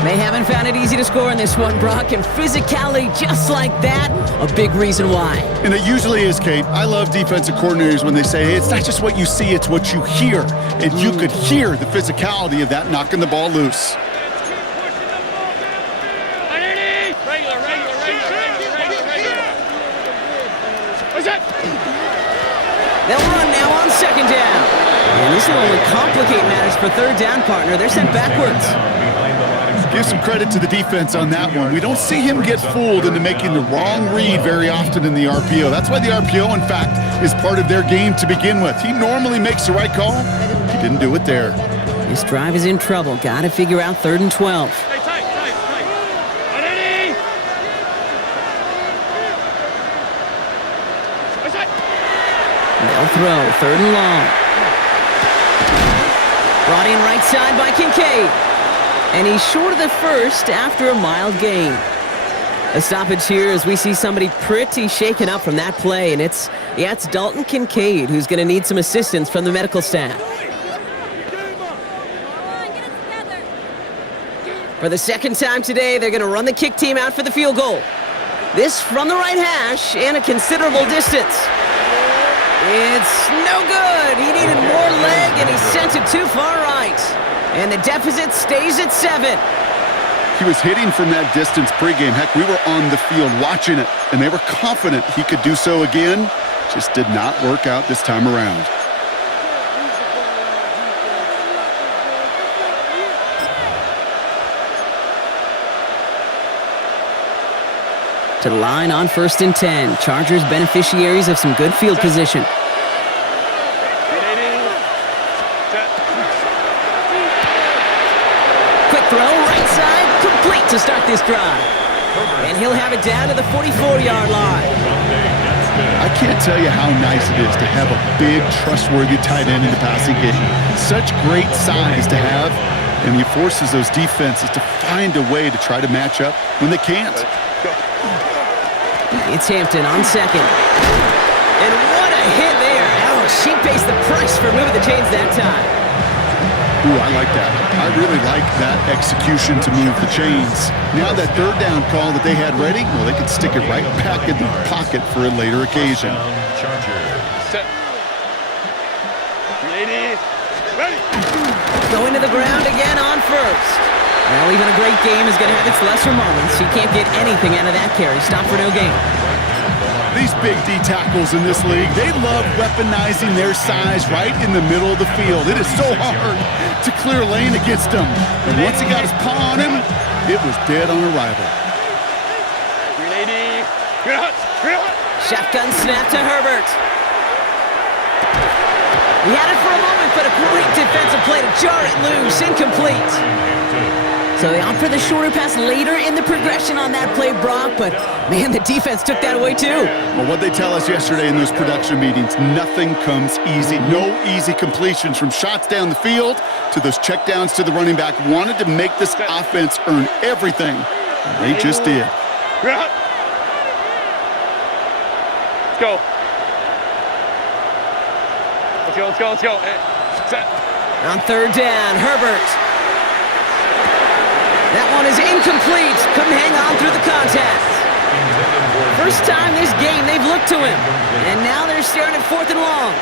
They haven't found it easy to score in this one, Brock, and physicality just like that, a big reason why. And it usually is, Kate. I love defensive coordinators when they say, hey, it's not just what you see, it's what you hear. And you could hear the physicality of that knocking the ball loose. They'll run now on second down. And this will only complicate matters for third down, partner. They're sent backwards. Behind the line of Give some credit to the defense on that one. We don't see him get fooled into making the wrong read very often in the RPO. That's why the RPO, in fact, is part of their game to begin with. He normally makes the right call. He didn't do it there. This drive is in trouble. Got to figure out 3rd and 12. Hey, tight. 180. They'll throw 3rd and long. Brought in right side by Kincaid. And he's short of the first after a mild gain. A stoppage here as we see somebody pretty shaken up from that play. And it's Dalton Kincaid who's going to need some assistance from the medical staff. For the second time today, they're going to run the kick team out for the field goal. This from the right hash and a considerable distance. It's no good. He needed more leg, and he sent it too far right. And the deficit stays at 7. He was hitting from that distance pregame. Heck, we were on the field watching it, and they were confident he could do so again. Just did not work out this time around. To the line on 1st and 10. Chargers beneficiaries of some good field position. Quick throw, right side, complete to start this drive. And he'll have it down to the 44-yard line. I can't tell you how nice it is to have a big, trustworthy tight end in the passing game. Such great size to have, and he forces those defenses to find a way to try to match up when they can't. It's Hampton on 2nd. And what a hit there. Oh, she pays the price for moving the chains that time. Ooh, I like that. I really like that execution to move the chains. Now that 3rd down call that they had ready, well, they could stick it right back in the pocket for a later occasion. Set. 380. Ready. Going to the ground again on 1st. Well, even a great game is going to have its lesser moments. He can't get anything out of that carry. Stop for no gain. These big D tackles in this league, they love weaponizing their size right in the middle of the field. It is so hard to clear lane against them. And once he got his paw on him, it was dead on arrival. 380. Shotgun snap to Herbert. He had it for a moment, but a great defensive play to jar it loose. Incomplete. So they opt for the shorter pass later in the progression on that play, Brock, but man, the defense took that away too. Well, what they tell us yesterday in those production meetings, nothing comes easy. No easy completions from shots down the field to those checkdowns to the running back. Wanted to make this offense earn everything. They just did. Let's go. Let's go. Set. On 3rd down, Herbert. That one is incomplete. Couldn't hang on through the contact. First time this game they've looked to him. And now they're staring at 4th and long.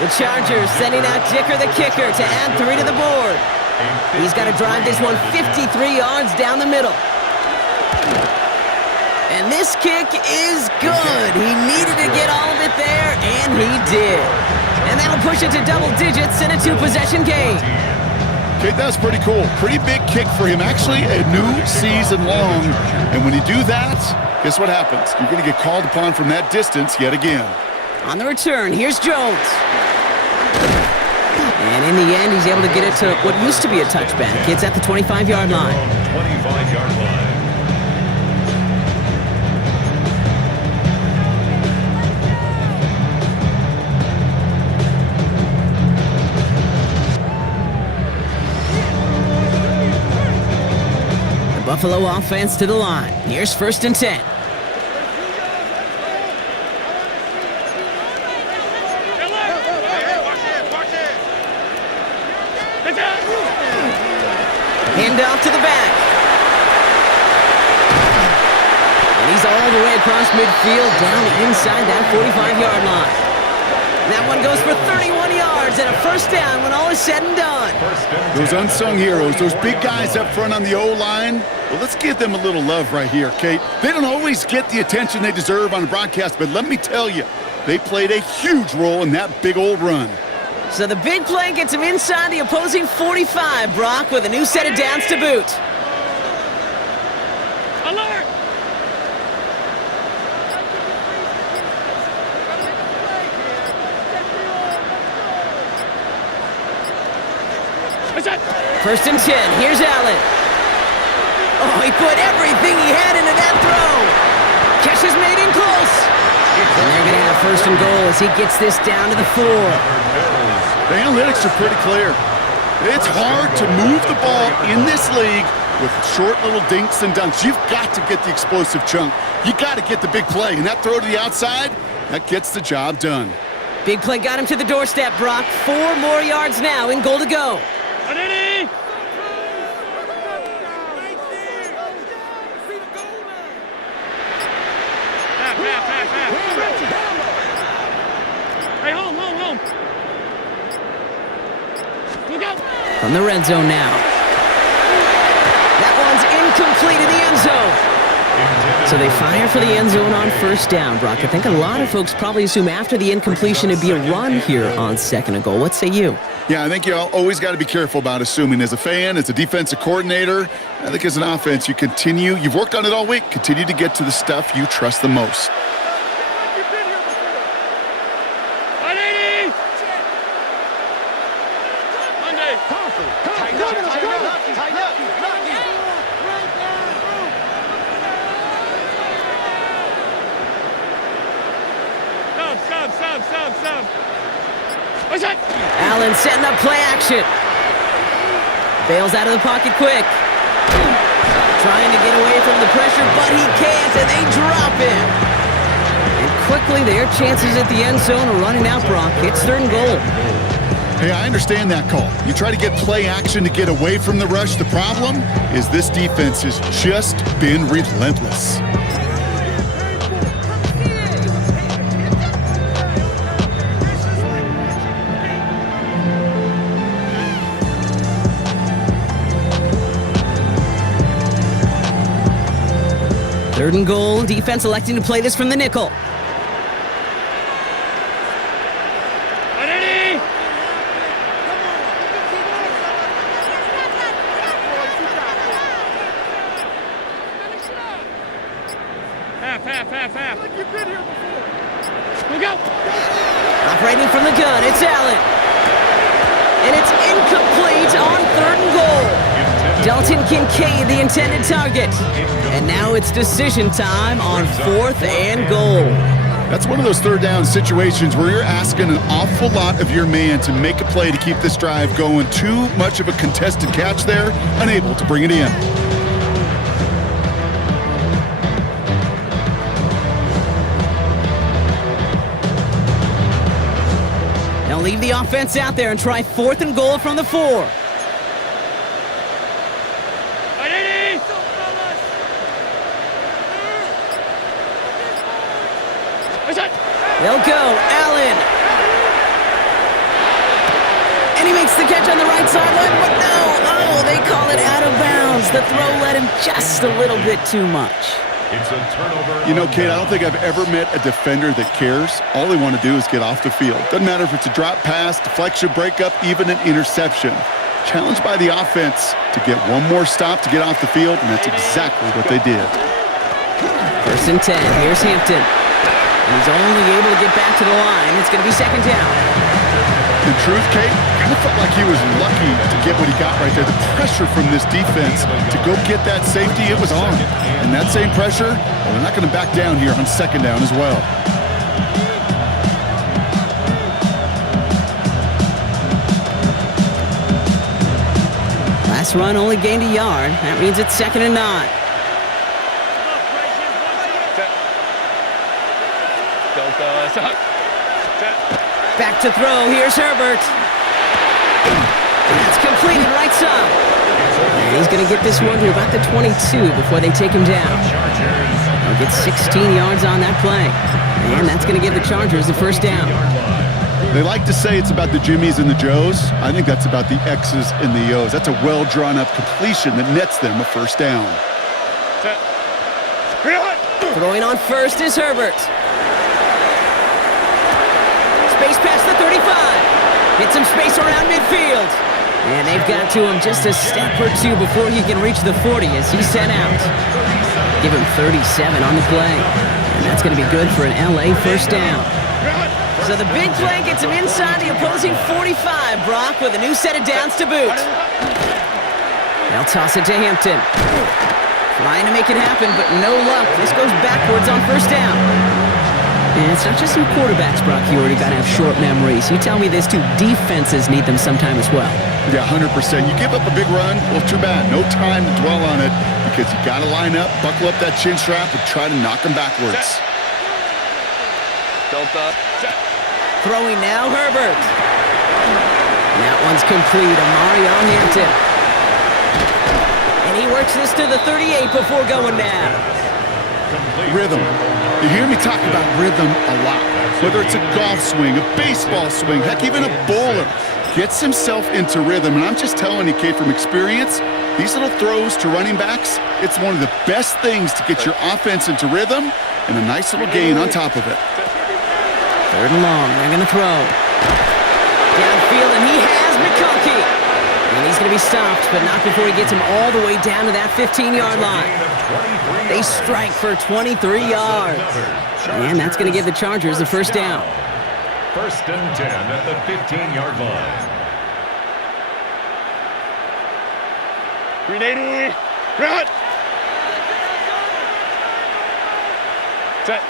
The Chargers sending out Dicker the kicker to add 3 to the board. He's got to drive this one 53 yards down the middle. And this kick is good. He needed to get all of it there, and he did. And that'll push it to double digits in a 2-possession game. Okay, that's pretty cool. Pretty big kick for him. Actually, a new season long. And when you do that, guess what happens? You're going to get called upon from that distance yet again. On the return, here's Jones. And in the end, he's able to get it to what used to be a touchback. It's at the 25-yard line. 25-yard line. Buffalo offense to the line. Here's 1st and 10. Hand off to the back. And he's all the way across midfield down inside that 45-yard line. That one goes for 31 yards and a 1st down when all is said and done. Those unsung heroes, those big guys up front on the O-line, well, let's give them a little love right here, Kate. They don't always get the attention they deserve on the broadcast, but let me tell you, they played a huge role in that big old run. So the big play gets him inside the opposing 45, Brock, with a new set of downs to boot. First and 10. Here's Allen. Oh, he put everything he had into that throw. Catch is made in close. And they're going to have first and goal as he gets this down to the 4. The analytics are pretty clear. It's hard to move the ball in this league with short little dinks and dunks. You've got to get the explosive chunk. You got to get the big play. And that throw to the outside, that gets the job done. Big play got him to the doorstep, Brock. 4 more yards now in goal to go. Hey, home. Look out. From the red zone now. That one's incomplete in the end zone. So they fire for the end zone on first down, Brock. I think a lot of folks probably assume after the incompletion it'd be a run here on second and goal. What say you? Yeah, I think you always got to be careful about assuming. As a fan, as a defensive coordinator, I think as an offense, you've worked on it all week, continue to get to the stuff you trust the most. Stop. Allen setting up play action. Bails out of the pocket quick. Trying to get away from the pressure, but he can't, and they drop him. And quickly, their chances at the end zone are running out, Brock. It's third and goal. Hey, I understand that call. You try to get play action to get away from the rush. The problem is this defense has just been relentless. Third and goal, defense electing to play this from the nickel. Half. You've been here before. Look out. Operating from the gun, it's Allen. And it's incomplete on third and goal. Dalton Kincaid, the intended target. And now it's decision time on fourth and goal. That's one of those third down situations where you're asking an awful lot of your man to make a play to keep this drive going. Too much of a contested catch there, unable to bring it in. They'll leave the offense out there and try fourth and goal from the 4. They'll go, Allen. And he makes the catch on the right sideline, but no. Oh, they call it out of bounds. The throw led him just a little bit too much. It's a turnover. You know, Kate, I don't think I've ever met a defender that cares. All they want to do is get off the field. Doesn't matter if it's a drop pass, deflection, breakup, even an interception. Challenged by the offense to get one more stop to get off the field, and that's exactly what they did. First and 10. Here's Hampton. He's only able to get back to the line. It's going to be second down. In truth, Kate, kind of felt like he was lucky to get what he got right there. The pressure from this defense to go get that safety, it was on. And that same pressure, well, they're not going to back down here on second down as well. Last run only gained a yard. That means it's second and 9. Back to throw. Here's Herbert. That's completed right side. And he's going to get this one to about the 22 before they take him down. They'll get 16 yards on that play. And that's going to give the Chargers the first down. They like to say it's about the Jimmies and the Joes. I think that's about the X's and the O's. That's a well-drawn-up completion that nets them a first down. Throwing on first is Herbert. Space past the 35. Hit some space around midfield. And they've got to him just a step or two before he can reach the 40 as he's sent out. Give him 37 on the play. And that's going to be good for an LA first down. So the big play gets him inside the opposing 45, Brock, with a new set of downs to boot. They'll toss it to Hampton. Trying to make it happen, but no luck. This goes backwards on first down. And it's not just some quarterbacks, Brock. You already got to have short memories. You tell me this too, defenses need them sometime as well. Yeah, 100%. You give up a big run, well, too bad. No time to dwell on it because you got to line up, buckle up that chin strap, and try to knock them backwards. Delta. Throwing now, Herbert. That one's complete. Amari on Hampton. And he works this to the 38 before going down. Rhythm. You hear me talk about rhythm a lot. Whether it's a golf swing, a baseball swing, heck, even a bowler gets himself into rhythm. And I'm just telling you, Kate, from experience, these little throws to running backs, it's one of the best things to get your offense into rhythm and a nice little gain on top of it. Third and long, they're going to throw. Downfield, and he has McConkey. And he's going to be stopped, but not before he gets him all the way down to that 15-yard line. They strike for 23 yards. And that's going to give the Chargers the first down. First and 10 at the 15-yard line. 380. Run. Set.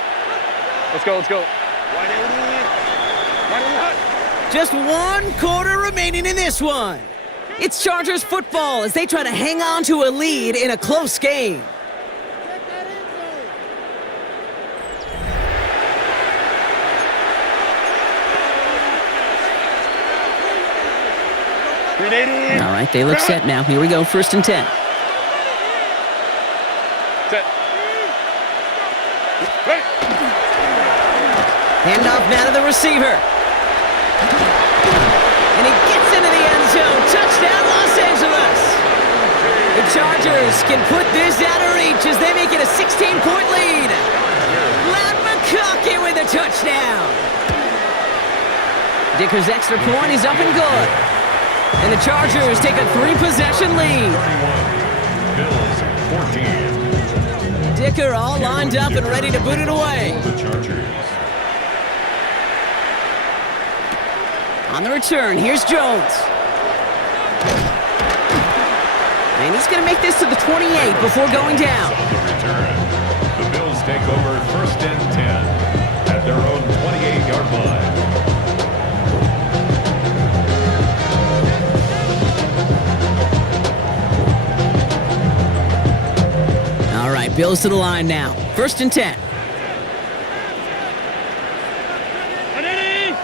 Let's go, let's go. 180. Just 1 quarter remaining in this one. It's Chargers football as they try to hang on to a lead in a close game. All right, they look set now. Here we go, first and 10. Set. Right. Handoff now to the receiver. And he gets into the end zone. Touchdown, Los Angeles. The Chargers can put this out of reach as they make it a 16-point lead. Loud McConkey with a touchdown. Dicker's extra point is up and good. And the Chargers take a 3-possession lead. Bills 14. Dicker all lined up and ready to boot it away. The Chargers. On the return, here's Jones. And he's going to make this to the 28 before going down. On the return, the Bills take over first and 10 at their own 28-yard line. All right, Bills to the line now. First and 10. 180.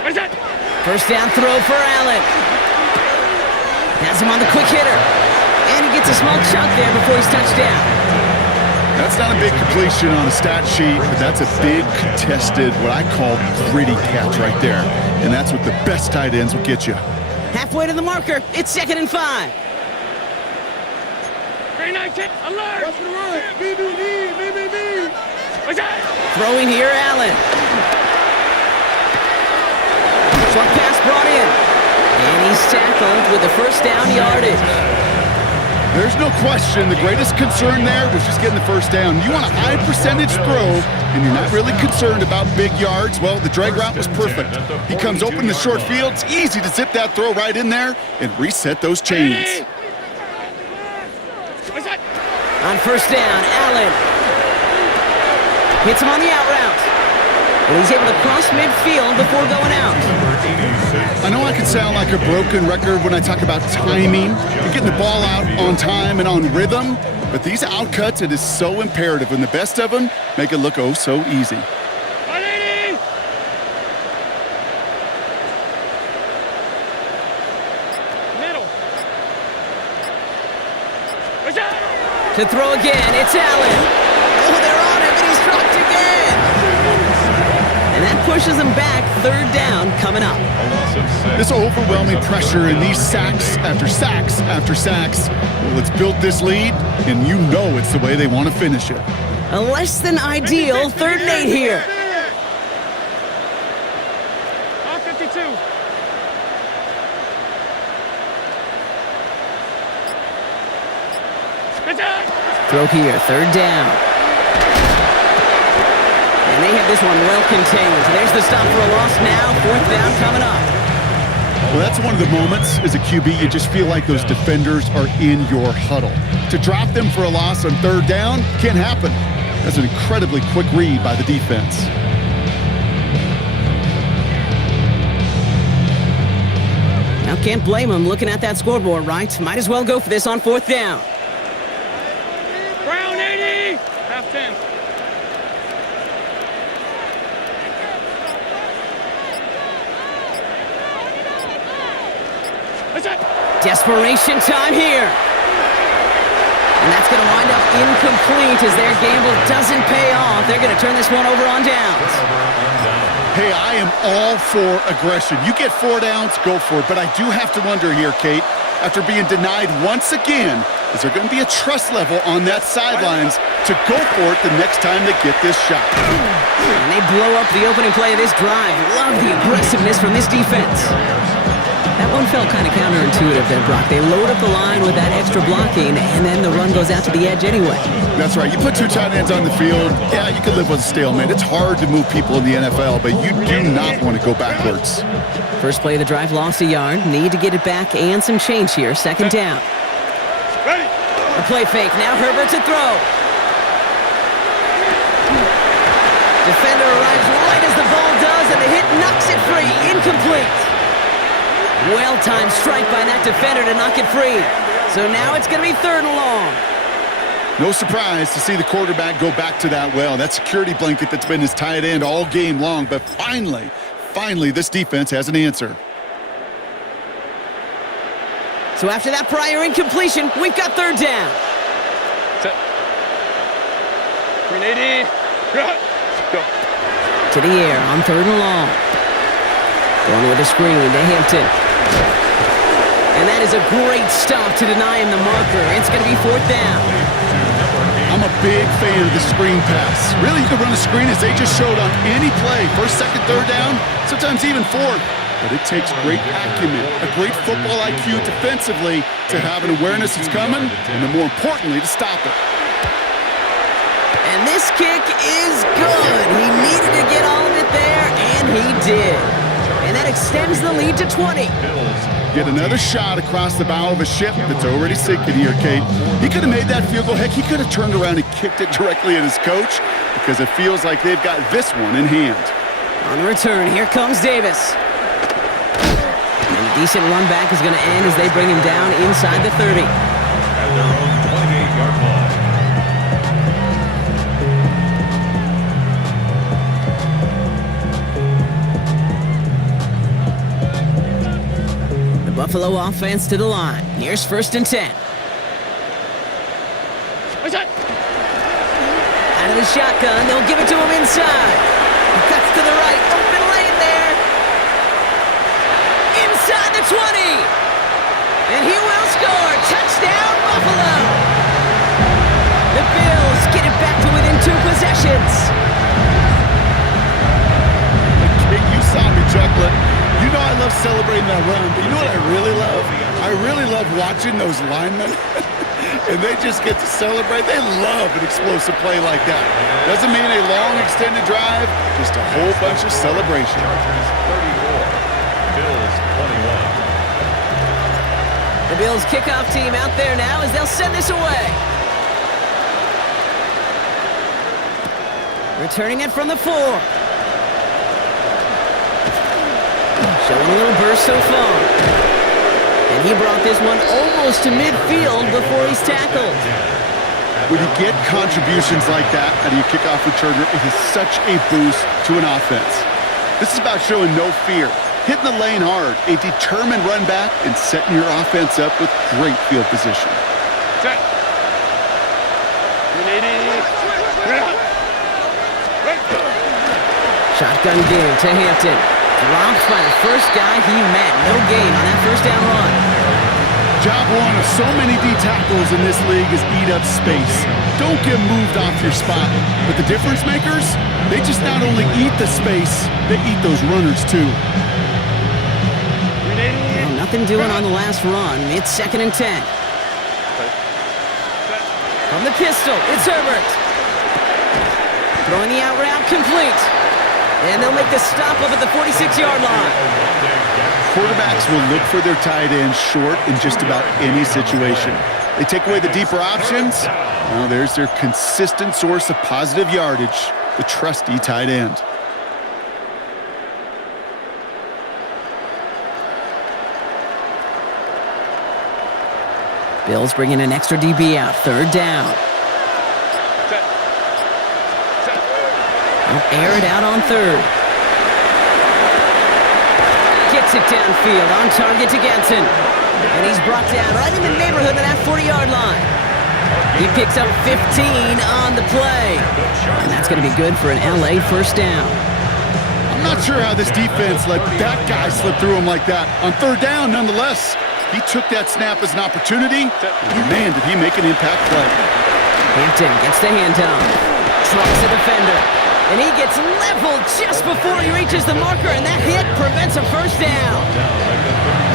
What is that? First down throw for Allen. Has him on the quick hitter. And he gets a small chunk there before he's touched down. That's not a big completion on a stat sheet, but that's a big contested, what I call gritty catch right there. And that's what the best tight ends will get you. Halfway to the marker. It's 2nd and 5. 319. Alert. What's the run? B. What's that? Throwing here, Allen. Short pass brought in. And he's tackled with the first down yardage. There's no question the greatest concern there was just getting the first down. You want a high percentage throw, and you're not really concerned about big yards. Well, the drag route was perfect. He comes open in the short field. It's easy to zip that throw right in there and reset those chains. What's that? On first down, Allen hits him on the out route. And he's able to cross midfield before going out. I know I can sound like a broken record when I talk about timing and getting the ball out on time and on rhythm, but these outcuts, it is so imperative, and the best of them make it look oh so easy. 180. Middle. What's that? To throw again, it's Allen. Oh, they're on him, and he's dropped again. And that pushes him back. Third down coming up. This overwhelming pressure and these sacks after sacks after sacks, well, it's built this lead, and you know it's the way they want to finish it. A less than ideal 3rd and 8 here. Off 52. What's that? Throw here, third down. And they have this one well contained. So there's the stop for a loss now. Fourth down coming up. Well, that's one of the moments as a QB, you just feel like those defenders are in your huddle. To drop them for a loss on third down can't happen. That's an incredibly quick read by the defense. Now, can't blame them looking at that scoreboard, right? Might as well go for this on fourth down. Brown 80. Half 10. Desperation time here. And that's going to wind up incomplete as their gamble doesn't pay off. They're going to turn this one over on downs. Hey, I am all for aggression. You get 4 downs, go for it. But I do have to wonder here, Kate, after being denied once again, is there going to be a trust level on that sidelines to go for it the next time they get this shot? And they blow up the opening play of this drive. Love the aggressiveness from this defense. That one felt kind of counterintuitive there, Brock. They load up the line with that extra blocking, and then the run goes out to the edge anyway. That's right. You put 2 tight ends on the field, yeah, you can live with a stalemate. It's hard to move people in the NFL, but you do not want to go backwards. First play of the drive lost a yard. Need to get it back and some change here. Second down. Ready. A play fake. Now Herbert to throw. Defender arrives right as the ball does, and the hit knocks it free. Incomplete. Well-timed strike by that defender to knock it free. So now it's going to be third and long. No surprise to see the quarterback go back to that well. That security blanket that's been his tight end all game long. But finally, this defense has an answer. So after that prior incompletion, we've got third down. Set. 380. Go. To the air on third and long. Going with a screen to Hampton. And that is a great stop to deny him the marker. It's going to be fourth down. I'm a big fan of the screen pass. Really, you can run a screen as they just showed on any play. First, second, third down, sometimes even fourth. But it takes great acumen, a great football IQ defensively to have an awareness it's coming, and then more importantly, to stop it. And this kick is good. He needed to get all of it there, and he did. And that extends the lead to 20. Get another shot across the bow of a ship that's already sinking here, Kate. He could have made that field goal. Heck, he could have turned around and kicked it directly at his coach because it feels like they've got this one in hand. On the return, here comes Davis. And a decent run back is going to end as they bring him down inside the 30. At their own 28-yard line. Buffalo offense to the line. Here's first and 10. Out of the shotgun, they'll give it to him inside. He cuts to the right, open lane there. Inside the 20. And he will score. Touchdown, Buffalo. The Bills get it back to within 2 possessions. You saw me chuckling. You know I love celebrating that run, but you know what I really love? I really love watching those linemen, and they just get to celebrate. They love an explosive play like that. Doesn't mean a long extended drive, just a whole bunch of celebration. Chargers 34, Bills 21. The Bills kickoff team out there now as they'll send this away. Returning it from the 4. Showing a little burst so far. And he brought this one almost to midfield before he's tackled. When you get contributions like that out of your kickoff returner, it is such a boost to an offense. This is about showing no fear, hitting the lane hard, a determined run back, and setting your offense up with great field position. Set. 380. Shotgun game to Hampton. Dropped by the first guy he met. No gain on that first down run. Job one of so many D tackles in this league is eat up space. Don't get moved off your spot. But the difference makers, they just not only eat the space, they eat those runners too. Well, nothing doing on the last run. It's second and 10. From the pistol, it's Herbert. Throwing the out route complete. And they'll make the stop up at the 46-yard line. Quarterbacks will look for their tight end short in just about any situation. They take away the deeper options. Well, there's their consistent source of positive yardage, the trusty tight end. Bills bringing an extra DB out. Third down. They'll air it out on third. Gets it downfield, on target to Ganson. And he's brought down right in the neighborhood of that 40-yard line. He picks up 15 on the play. And that's going to be good for an LA first down. I'm not sure how this defense let that guy slip through him like that. On third down, nonetheless, he took that snap as an opportunity. And man, did he make an impact play. Hampton gets the handoff. Trucks the defender. And he gets leveled just before he reaches the marker, and that hit prevents a first down.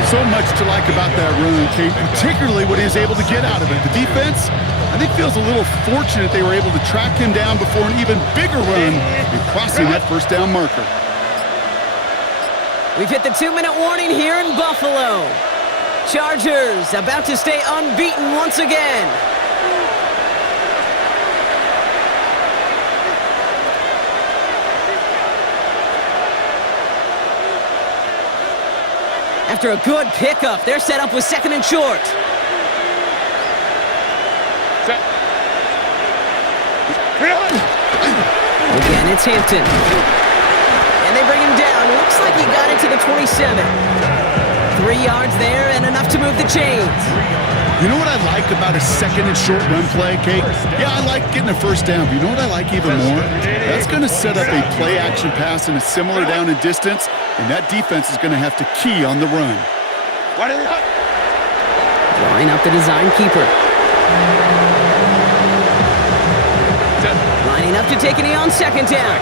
So much to like about that run, Kate, particularly what he was able to get out of it. The defense, I think, feels a little fortunate they were able to track him down before an even bigger run and crossing that first down marker. We've hit the 2-minute warning here in Buffalo. Chargers about to stay unbeaten once again. After a good pickup, they're set up with second and short. Again, it's Hampton. And they bring him down. Looks like he got it to the 27. 3 yards there and enough to move the chains. You know what I like about a second and short run play, Kate? Yeah, I like getting a first down, but you know what I like even more? That's going to set up a play-action pass in a similar down and distance, and that defense is going to have to key on the run. Drawing up the design keeper. Lining up to take a knee on second down.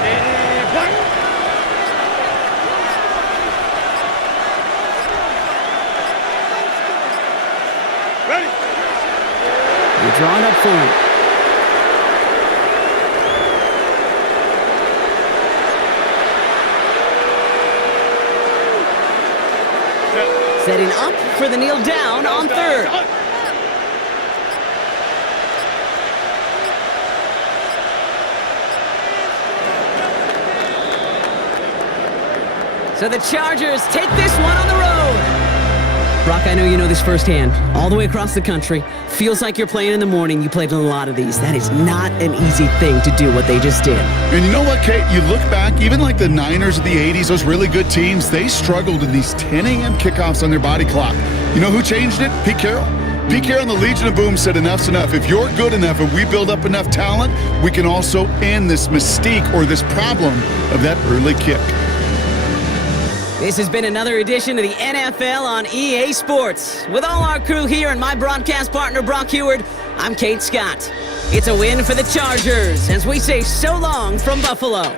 You're drawn up for him. Setting up for the kneel down on third. So the Chargers take this one on the road. Brock, I know you know this firsthand. All the way across the country. Feels like you're playing in the morning. You played in a lot of these. That is not an easy thing to do what they just did. And you know what, Kate? You look back, even like the Niners of the 80s, those really good teams, they struggled in these 10 a.m. kickoffs on their body clock. You know who changed it? Pete Carroll. Pete Carroll and the Legion of Boom said enough's enough. If you're good enough and we build up enough talent, we can also end this mystique or this problem of that early kick. This has been another edition of the NFL on EA Sports. With all our crew here and my broadcast partner, Brock Heward, I'm Kate Scott. It's a win for the Chargers as we say so long from Buffalo.